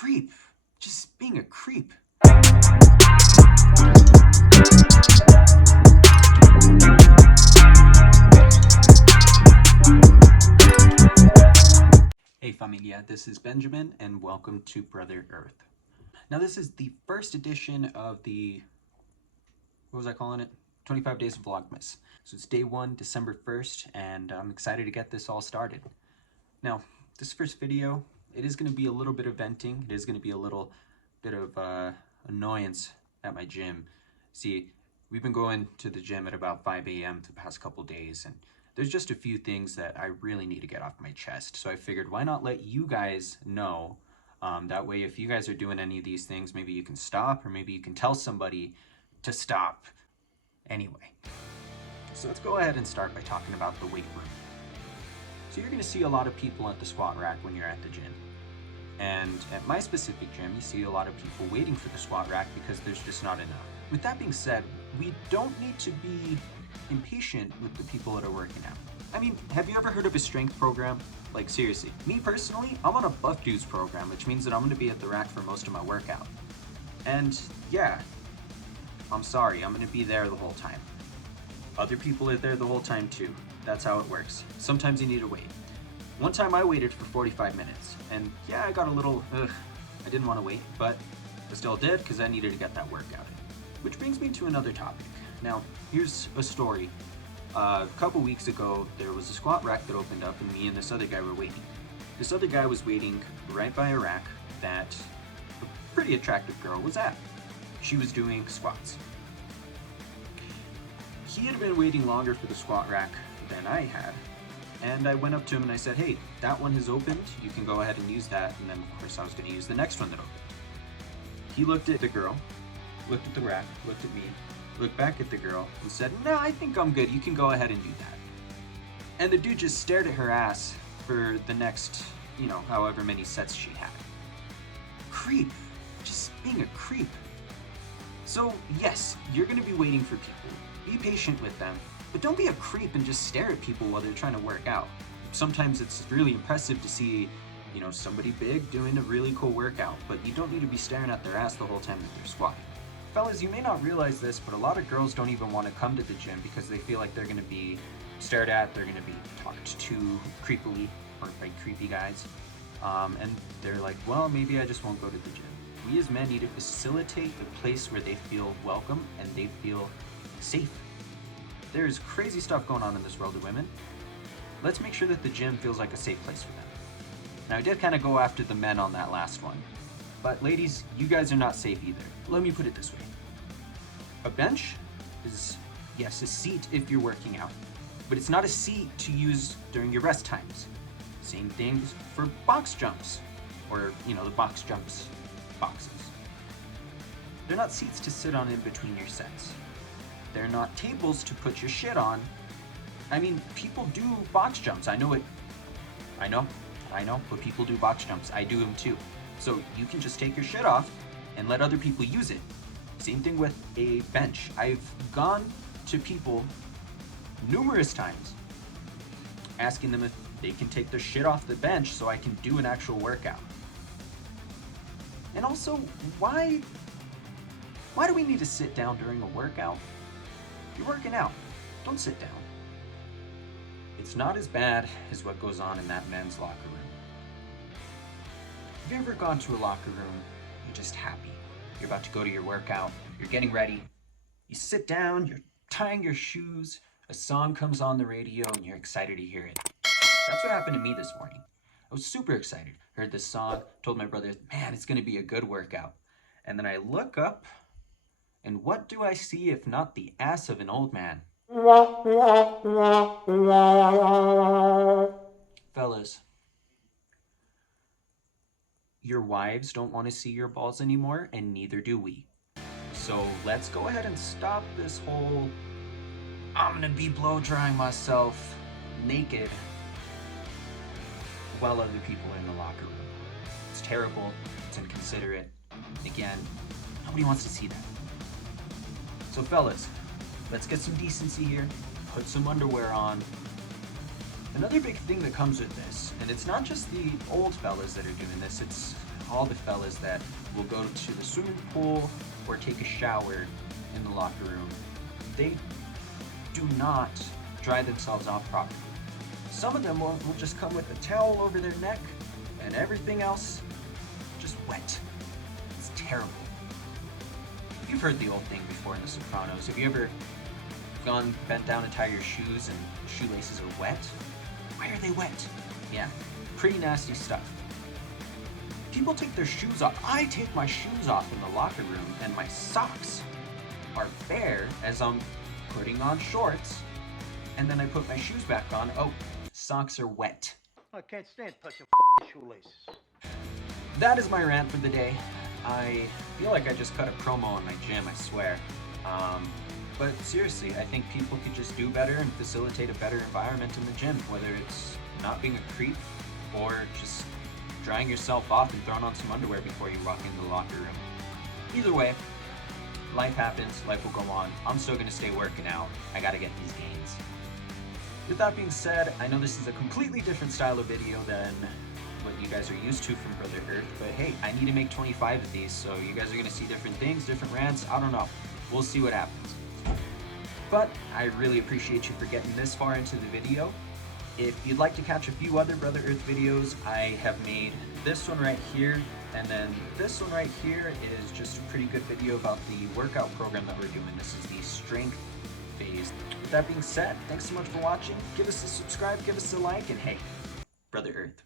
creep. Just being a creep. Hey Familia, this is Benjamin and welcome to Brother Earth. Now this is the first edition of the, what was I calling it? 25 Days of Vlogmas. So it's day 1, December 1st, and I'm excited to get this all started. Now, this first video, it is going to be a little bit of venting. It is going to be a little bit of annoyance at my gym. See, we've been going to the gym at about 5 a.m. the past couple days, and there's just a few things that I really need to get off my chest. So I figured, why not let you guys know? That way, if you guys are doing any of these things, maybe you can stop, or maybe you can tell somebody to stop. Anyway, so let's go ahead and start by talking about the weight room. So you're going to see a lot of people at the squat rack when you're at the gym. And at my specific gym, you see a lot of people waiting for the squat rack because there's just not enough. With that being said, we don't need to be impatient with the people that are working out. I mean, have you ever heard of a strength program? Like seriously, me personally, I'm on a buff dudes program, which means that I'm going to be at the rack for most of my workout. And yeah, I'm sorry, I'm going to be there the whole time. Other people are there the whole time too. That's how it works. Sometimes you need to wait. One time I waited for 45 minutes, and yeah, I got a little, I didn't want to wait, but I still did because I needed to get that workout in. Which brings me to another topic. Now, here's a story. A couple weeks ago, there was a squat rack that opened up, and me and this other guy were waiting. This other guy was waiting right by a rack that a pretty attractive girl was at. She was doing squats. He had been waiting longer for the squat rack than I had, and I went up to him and I said, hey, that one has opened, you can go ahead and use that, and then of course I was going to use the next one that opened. He looked at the girl, looked at the rack, looked at me, looked back at the girl, and said, no, I think I'm good, you can go ahead and do that. And the dude just stared at her ass for the next, however many sets she had. Creep. Just being a creep. So yes, you're going to be waiting for people. Be patient with them, but don't be a creep and just stare at people while they're trying to work out. Sometimes it's really impressive to see, somebody big doing a really cool workout, but you don't need to be staring at their ass the whole time that they're squatting. Fellas, you may not realize this, but a lot of girls don't even want to come to the gym because they feel like they're going to be stared at, they're going to be talked to creepily, or by creepy guys, and they're like, well, maybe I just won't go to the gym. We as men need to facilitate a place where they feel welcome and they feel safe. There's crazy stuff going on in this world of women. Let's make sure that the gym feels like a safe place for them. Now, I did kind of go after the men on that last one, but ladies, you guys are not safe either. Let me put it this way. A bench is, yes, a seat if you're working out, but it's not a seat to use during your rest times. Same things for box jumps, or, the box jumps boxes. They're not seats to sit on in between your sets. They're not tables to put your shit on. I mean, people do box jumps. I know, but people do box jumps. I do them too. So you can just take your shit off and let other people use it. Same thing with a bench. I've gone to people numerous times asking them if they can take their shit off the bench so I can do an actual workout. And also, why do we need to sit down during a workout? You're working out. Don't sit down. It's not as bad as what goes on in that men's locker room. Have you ever gone to a locker room, you're just happy. You're about to go to your workout, you're getting ready. You sit down, you're tying your shoes, a song comes on the radio, and you're excited to hear it. That's what happened to me this morning. I was super excited. Heard this song, told my brother, man, it's going to be a good workout. And then I look up, and what do I see if not the ass of an old man? Fellas, your wives don't want to see your balls anymore, and neither do we. So let's go ahead and stop this whole, I'm gonna be blow drying myself naked while other people are in the locker room. It's terrible, it's inconsiderate. Again, nobody wants to see that. So fellas, let's get some decency here, put some underwear on. Another big thing that comes with this, and it's not just the old fellas that are doing this, it's all the fellas that will go to the swimming pool or take a shower in the locker room, they do not dry themselves off properly. Some of them will just come with a towel over their neck and everything else just wet. It's terrible. You've heard the old thing before in The Sopranos. Have you ever bent down and tied your shoes and the shoelaces are wet? Why are they wet? Yeah, pretty nasty stuff. People take their shoes off. I take my shoes off in the locker room and my socks are bare as I'm putting on shorts, and then I put my shoes back on. Oh, socks are wet. I can't stand touching shoelaces. That is my rant for the day. I feel like I just cut a promo in my gym, I swear. But seriously, I think people could just do better and facilitate a better environment in the gym, whether it's not being a creep or just drying yourself off and throwing on some underwear before you walk into the locker room. Either way, life happens, life will go on. I'm still gonna stay working out. I gotta get these gains. With that being said, I know this is a completely different style of video than what you guys are used to from Brother Earth, but hey, I need to make 25 of these, so you guys are gonna see different things, different rants, I don't know. We'll see what happens. But I really appreciate you for getting this far into the video. If you'd like to catch a few other Brother Earth videos, I have made this one right here, and then this one right here is just a pretty good video about the workout program that we're doing. This is the strength phase. With that being said, thanks so much for watching. Give us a subscribe, give us a like, and hey, Brother Earth.